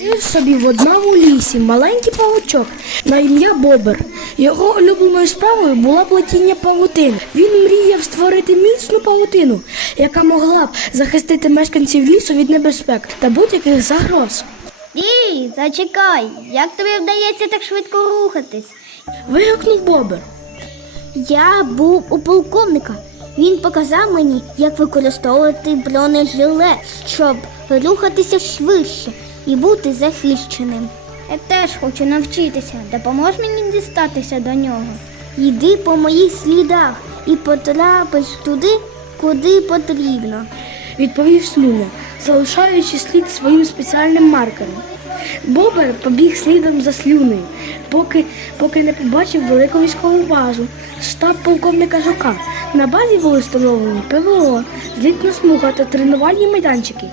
Жив собі в одному лісі маленький павучок на ім'я Бобер. Його улюбленою справою була плетіння павутин. Він мріяв створити міцну павутину, яка могла б захистити мешканців лісу від небезпек та будь-яких загроз. Стій, зачекай, як тобі вдається так швидко рухатись? Вигукнув Бобер. Я був у полковника. Він показав мені, як використовувати бронежилет, щоб рухатися швидше і бути захищеним. Я теж хочу навчитися. Допомож мені дістатися до нього. Йди по моїх слідах і потрапиш туди, куди потрібно. відповів Слюня, залишаючи слід своїм спеціальним маркером. Бобер побіг слідом за слюнею, поки, поки не побачив велику військову базу, штаб полковника Жука. На базі були встановлені ПВО, злітна смуга та тренувальні майданчики.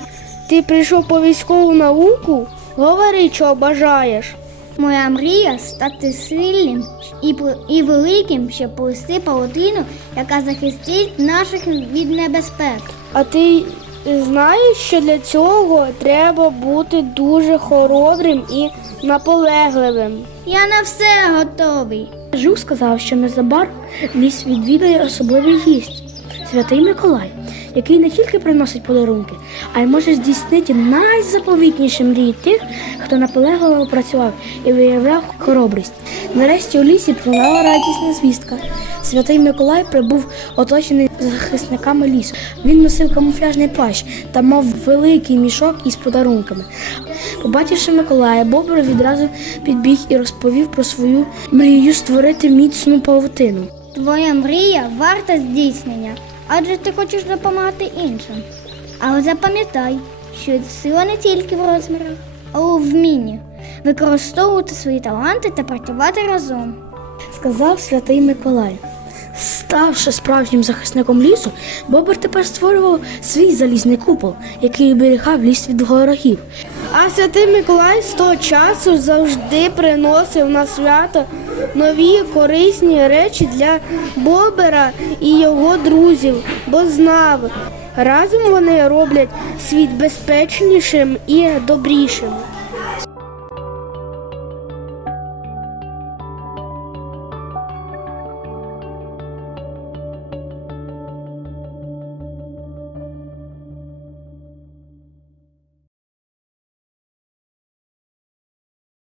Ти прийшов по військову науку? Говори, що бажаєш. Моя мрія стати сильним і, і великим, щоб плести павутину, яка захистить наших від небезпек. А ти знаєш, що для цього треба бути дуже хоробрим і наполегливим. Я на все готовий. Жук сказав, що незабаром ліс відвідає особливий гість святий Миколай, який не тільки приносить подарунки, а й може здійснити найзаповітніші мрії тих, хто наполегливо працював і виявляв хоробрість. Нарешті у лісі пролунала радісна звістка. Святий Миколай прибув оточений захисниками лісу. Він носив камуфляжний плащ та мав великий мішок із подарунками. Побачивши Миколая, Бобр відразу підбіг і розповів про свою мрію створити міцну павутину. Твоя мрія варта здійснення, адже ти хочеш допомагати іншим. Але запам'ятай, що сила не тільки в розмірах, а у вмінні використовувати свої таланти та працювати разом. сказав святий Миколай. Ставши справжнім захисником лісу, Бобер тепер створював свій залізний купол, який оберігав ліс від ворогів. А святий Миколай з того часу завжди приносив на свято нові корисні речі для Бобера і його друзів, бо знав, разом вони роблять світ безпечнішим і добрішим.